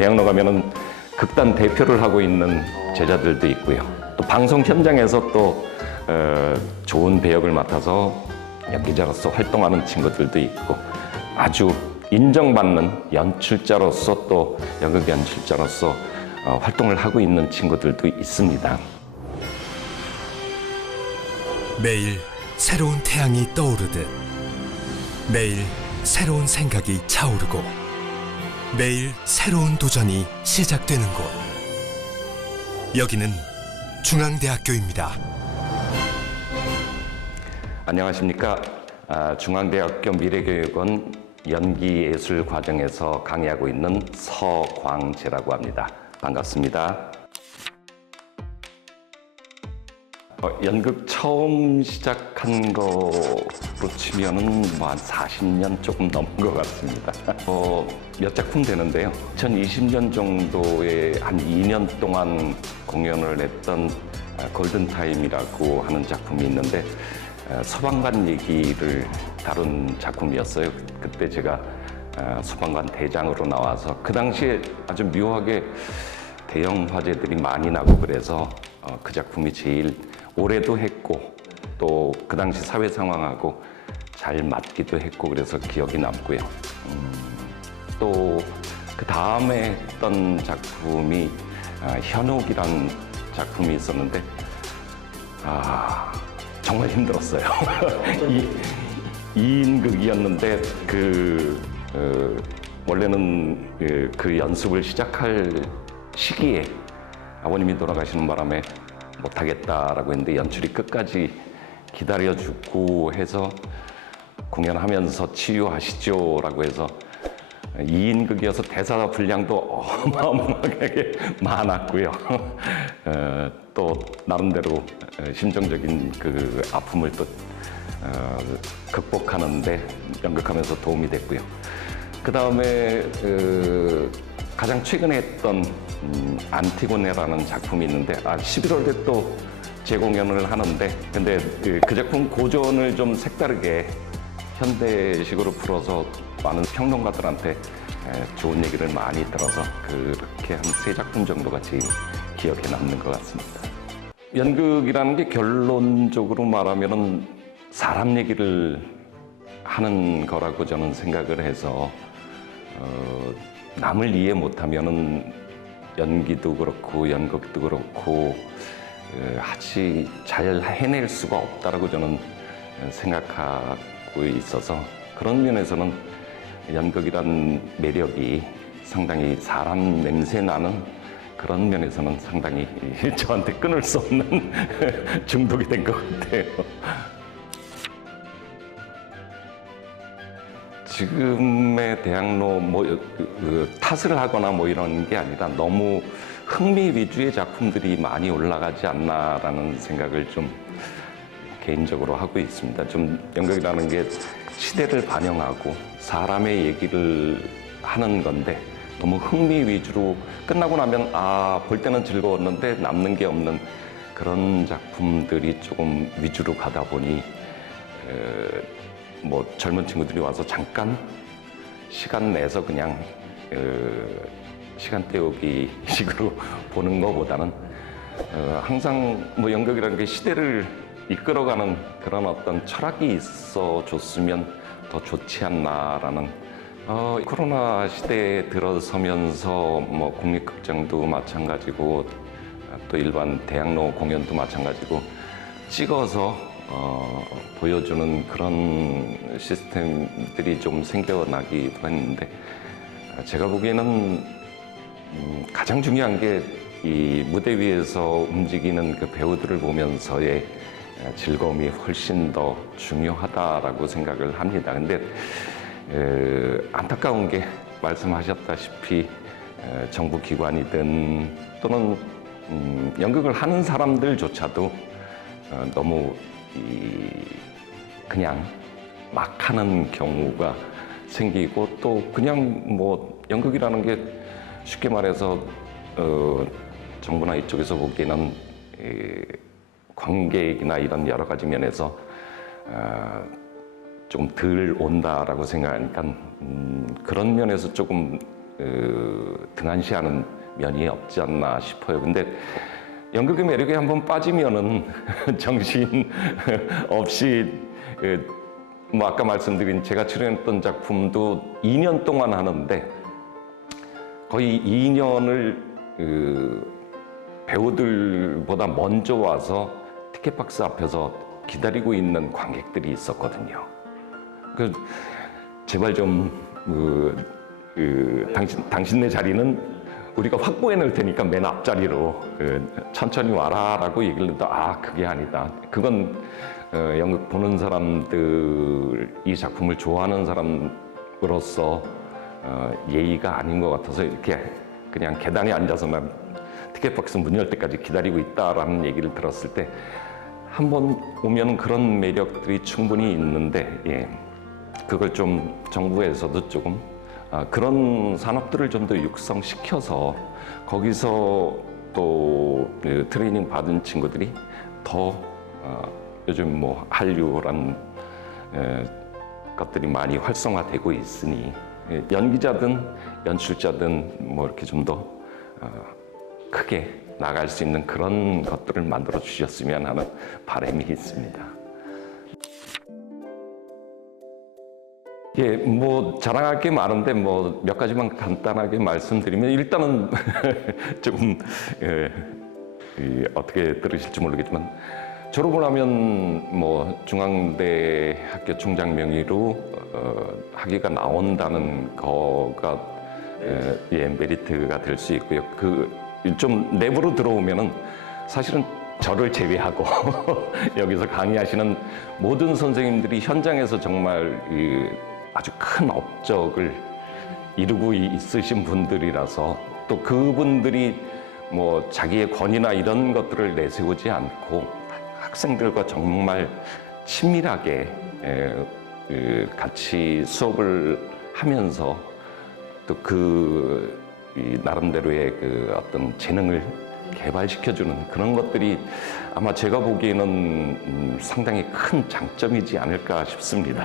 대학로 가면은 극단 대표를 하고 있는 제자들도 있고요. 또 방송 현장에서 또 좋은 배역을 맡아서 연기자로서 활동하는 친구들도 있고 아주 인정받는 연출자로서 또 연극 연출자로서 활동을 하고 있는 친구들도 있습니다. 매일 새로운 태양이 떠오르듯 매일 새로운 생각이 차오르고 매일 새로운 도전이 시작되는 곳 여기는 중앙대학교입니다. 안녕하십니까. 중앙대학교 미래교육원 연기예술 과정에서 강의하고 있는 서광재라고 합니다. 반갑습니다. 연극 처음 시작한 거로 치면은 한 40년 조금 넘은 것 같습니다. 몇 작품 되는데요. 2020년 정도에 한 2년 동안 공연을 했던 골든타임이라고 하는 작품이 있는데 소방관 얘기를 다룬 작품이었어요. 그때 제가 소방관 대장으로 나와서 그 당시에 아주 묘하게 대형 화재들이 많이 나고 그래서 그 작품이 제일 오래도 했고 또 그 당시 사회 상황하고 잘 맞기도 했고 그래서 기억이 남고요. 또 그 다음에 했던 작품이 현옥이란 작품이 있었는데 정말 힘들었어요. 2인극이었는데 원래는 그 연습을 시작할 시기에 아버님이 돌아가시는 바람에 못하겠다라고 했는데 연출이 끝까지 기다려주고 해서 공연하면서 치유하시죠라고 해서 2인극이어서 대사 분량도 어마어마하게 많았고요. 또 나름대로 심정적인 그 아픔을 또 극복하는데 연극하면서 도움이 됐고요. 그 다음에 가장 최근에 했던 안티고네라는 작품이 있는데 11월에 또 재공연을 하는데 근데 그 작품 고전을 좀 색다르게 현대식으로 풀어서 많은 평론가들한테 좋은 얘기를 많이 들어서 그렇게 한 3작품 정도가 제일 기억에 남는 것 같습니다. 연극이라는 게 결론적으로 말하면은 사람 얘기를 하는 거라고 저는 생각을 해서 남을 이해 못하면은 연기도 그렇고 연극도 그렇고 하지 잘 해낼 수가 없다라고 저는 생각하고 있어서 그런 면에서는 연극이란 매력이 상당히 사람 냄새 나는 그런 면에서는 상당히 저한테 끊을 수 없는 중독이 된 것 같아요. 지금의 대학로 탓을 하거나 이런 게 아니라 너무 흥미 위주의 작품들이 많이 올라가지 않나라는 생각을 좀 개인적으로 하고 있습니다. 좀 연극이라는 게 시대를 반영하고 사람의 얘기를 하는 건데 너무 흥미 위주로 끝나고 나면 볼 때는 즐거웠는데 남는 게 없는 그런 작품들이 조금 위주로 가다 보니 젊은 친구들이 와서 잠깐 시간 내서 그냥 시간 때우기 식으로 보는 것보다는 항상 연극이라는 게 시대를 이끌어가는 그런 어떤 철학이 있어 줬으면 더 좋지 않나라는 코로나 시대에 들어서면서 국립극장도 마찬가지고 또 일반 대학로 공연도 마찬가지고 찍어서 보여주는 그런 시스템들이 좀 생겨나기도 했는데 제가 보기에는 가장 중요한 게 이 무대 위에서 움직이는 그 배우들을 보면서의 즐거움이 훨씬 더 중요하다라고 생각을 합니다. 근데 안타까운 게 말씀하셨다시피 정부 기관이든 또는 연극을 하는 사람들조차도 너무 그냥 막 하는 경우가 생기고 또 그냥 연극이라는 게 쉽게 말해서 정부나 이쪽에서 보기에는 관객이나 이런 여러 가지 면에서 좀 덜 온다라고 생각하니까 그런 면에서 조금 등한시하는 면이 없지 않나 싶어요. 근데 연극의 매력에 한번 빠지면은 정신 없이 뭐 아까 말씀드린 제가 출연했던 작품도 2년 동안 하는데 거의 2년을 배우들보다 먼저 와서 티켓박스 앞에서 기다리고 있는 관객들이 있었거든요. 제발 좀 당신네 자리는 우리가 확보해 놓을 테니까 맨 앞자리로 천천히 와라라고 얘기를 했는데 그게 아니다. 그건 연극 보는 사람들, 이 작품을 좋아하는 사람으로서 예의가 아닌 것 같아서 이렇게 그냥 계단에 앉아서 난 티켓박스 문 열 때까지 기다리고 있다라는 얘기를 들었을 때 한 번 오면 그런 매력들이 충분히 있는데 그걸 좀 정부에서도 조금 그런 산업들을 좀 더 육성시켜서 거기서 또 트레이닝 받은 친구들이 더 요즘 뭐 한류란 것들이 많이 활성화되고 있으니 연기자든 연출자든 뭐 이렇게 좀 더 크게 나갈 수 있는 그런 것들을 만들어 주셨으면 하는 바람이 있습니다. 뭐 자랑할 게 많은데 뭐 몇 가지만 간단하게 말씀드리면 일단은 조금 어떻게 들으실지 모르겠지만 졸업을 하면 뭐 중앙대 학교 총장 명의로 학위가 나온다는 거가 메리트가 될 수 있고요. 좀 내부로 들어오면은 사실은 저를 제외하고 여기서 강의하시는 모든 선생님들이 현장에서 정말 아주 큰 업적을 이루고 있으신 분들이라서 또 그분들이 뭐 자기의 권위나 이런 것들을 내세우지 않고 학생들과 정말 친밀하게 같이 수업을 하면서 또 나름대로의 어떤 재능을 개발시켜주는 그런 것들이 아마 제가 보기에는 상당히 큰 장점이지 않을까 싶습니다.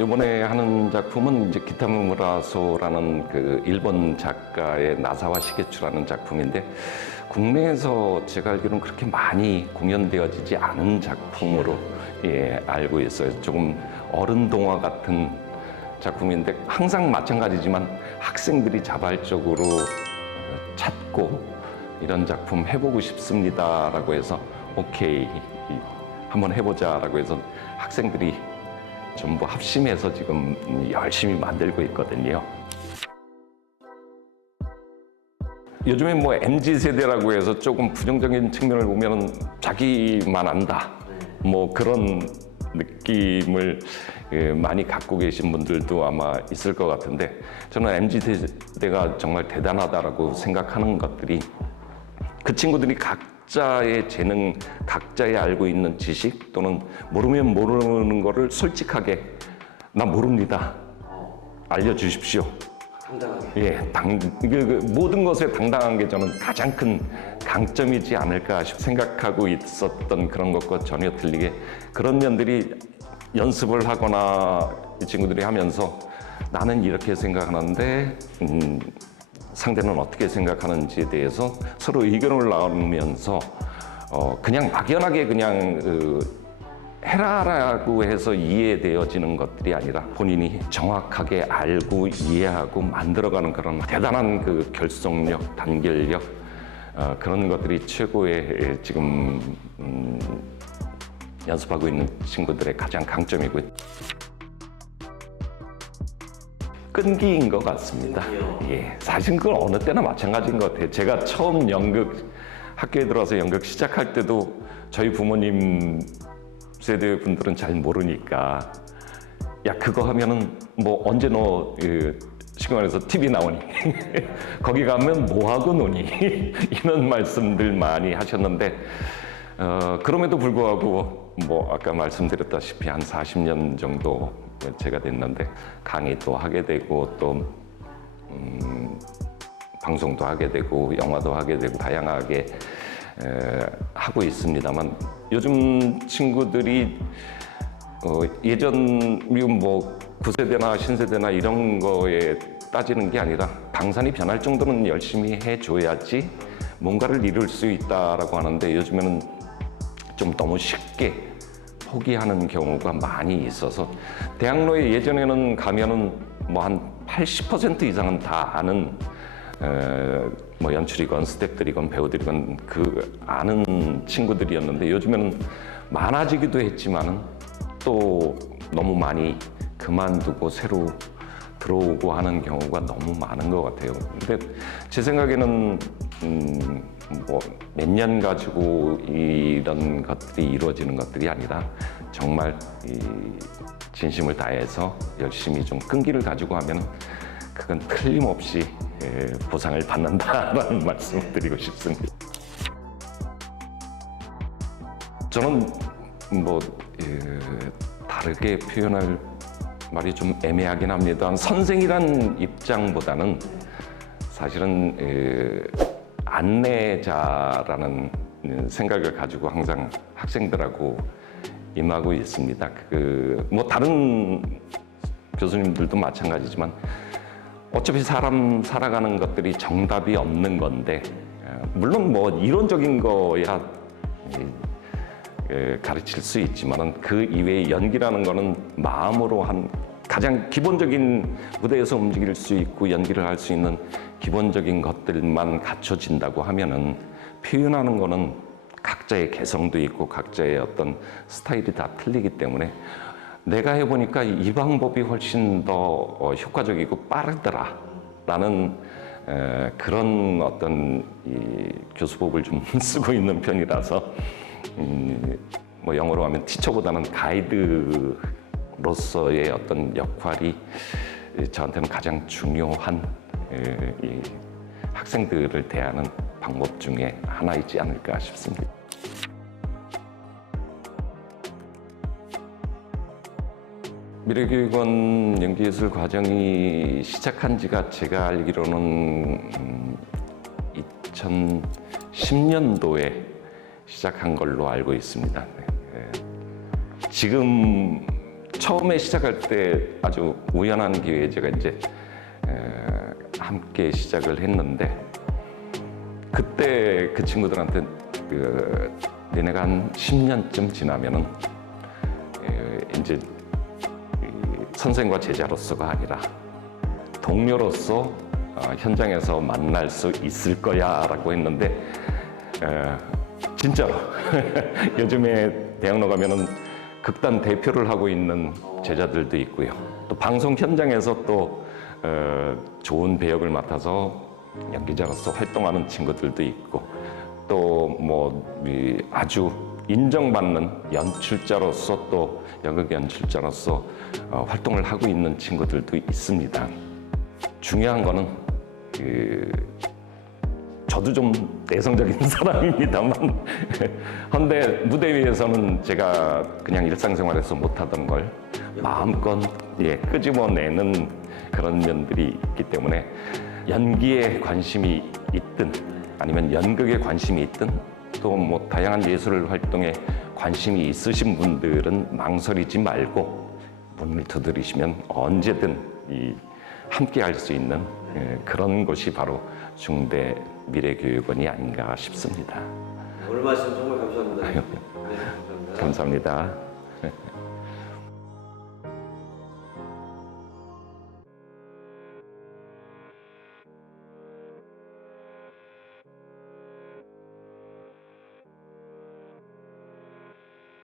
이번에 하는 작품은 이제 기타무라소라는 일본 작가의 나사와 시게추라는 작품인데 국내에서 제가 알기로는 그렇게 많이 공연되어지지 않은 작품으로 알고 있어요. 조금 어른 동화 같은 작품인데 항상 마찬가지지만 학생들이 자발적으로 찾고 이런 작품 해보고 싶습니다라고 해서 오케이 한번 해보자라고 해서 학생들이 전부 합심해서 지금 열심히 만들고 있거든요. 요즘에 뭐 MZ세대라고 해서 조금 부정적인 측면을 보면은 자기만 안다 뭐 그런 느낌을 많이 갖고 계신 분들도 아마 있을 것 같은데 저는 MZ세대가 정말 대단하다라고 생각하는 것들이 그 친구들이 각자의 재능, 각자의 알고 있는 지식 또는 모르면 모르는 거를 솔직하게 나 모릅니다. 알려주십시오. 당당하게. 모든 것에 당당한 게 저는 가장 큰 강점이지 않을까 생각하고 있었던 그런 것과 전혀 틀리게 그런 면들이 연습을 하거나 이 친구들이 하면서 나는 이렇게 생각하는데 상대는 어떻게 생각하는지에 대해서 서로 의견을 나누면서 그냥 막연하게 그냥 해라라고 해서 이해되어지는 것들이 아니라 본인이 정확하게 알고 이해하고 만들어가는 그런 대단한 결속력, 단결력 그런 것들이 최고의 지금 연습하고 있는 친구들의 가장 강점이고요. 끈기인 것 같습니다. 사실 그건 어느 때나 마찬가지인 것 같아요. 제가 처음 연극 학교에 들어와서 연극 시작할 때도 저희 부모님 세대 분들은 잘 모르니까 야 그거 하면은 뭐 언제 너 시간에서 TV 나오니 거기 가면 뭐 하고 노니 이런 말씀들 많이 하셨는데 그럼에도 불구하고 뭐 아까 말씀드렸다시피 한 40년 정도 제가 됐는데 강의도 하게 되고 또 방송도 하게 되고 영화도 하게 되고 다양하게 하고 있습니다만 요즘 친구들이 예전 미국 뭐 9세대나 신세대나 이런 거에 따지는 게 아니라 방산이 변할 정도는 열심히 해줘야지 뭔가를 이룰 수 있다라고 하는데 요즘에는 좀 너무 쉽게 포기하는 경우가 많이 있어서 대학로에 예전에는 가면은 뭐 한 80% 이상은 다 아는 뭐 연출이건 스태프들이건 배우들이건 그 아는 친구들이었는데 요즘에는 많아지기도 했지만은 또 너무 많이 그만두고 새로 들어오고 하는 경우가 너무 많은 것 같아요. 근데 제 생각에는 뭐 몇 년 가지고 이런 것들이 이루어지는 것들이 아니라 정말 이 진심을 다해서 열심히 좀 끈기를 가지고 하면 그건 틀림없이 보상을 받는다라는 말씀을 드리고 싶습니다. 저는 뭐 다르게 표현할 말이 좀 애매하긴 합니다. 선생이란 입장보다는 사실은 안내자라는 생각을 가지고 항상 학생들하고 임하고 있습니다. 뭐 다른 교수님들도 마찬가지지만 어차피 사람 살아가는 것들이 정답이 없는 건데 물론 뭐 이론적인 거야 가르칠 수 있지만은 그 이외에 연기라는 거는 마음으로 한 가장 기본적인 무대에서 움직일 수 있고 연기를 할 수 있는 기본적인 것들만 갖춰진다고 하면은 표현하는 거는 각자의 개성도 있고 각자의 어떤 스타일이 다 틀리기 때문에 내가 해보니까 이 방법이 훨씬 더 효과적이고 빠르더라라는 그런 어떤 이 교수법을 좀 쓰고 있는 편이라서 뭐 영어로 하면 티처보다는 가이드로서의 어떤 역할이 저한테는 가장 중요한 이 학생들을 대하는 방법 중에 하나이지 않을까 싶습니다. 미래교육원 연기예술 과정이 시작한 지가 제가 알기로는 2010년도에 시작한 걸로 알고 있습니다. 지금 처음에 시작할 때 아주 우연한 기회에 제가 이제 함께 시작을 했는데 그때 그 친구들한테 니네가 한 10년쯤 지나면은 이제 선생과 제자로서가 아니라 동료로서 현장에서 만날 수 있을 거야 라고 했는데 진짜로 요즘에 대학로 가면은 극단 대표를 하고 있는 제자들도 있고요. 또 방송 현장에서 또 좋은 배역을 맡아서 연기자로서 활동하는 친구들도 있고 또 뭐 아주 인정받는 연출자로서 또 연극 연출자로서 활동을 하고 있는 친구들도 있습니다. 중요한 거는 저도 좀 내성적인 사람입니다만 헌데 무대 위에서는 제가 그냥 일상생활에서 못하던 걸 마음껏 끄집어내는 그런 면들이 있기 때문에 연기에 관심이 있든 아니면 연극에 관심이 있든 또 뭐 다양한 예술 활동에 관심이 있으신 분들은 망설이지 말고 문을 두드리시면 언제든 함께 할 수 있는 그런 곳이 바로 중대 미래교육원이 아닌가 싶습니다. 오늘 말씀 정말 감사합니다. 감사합니다.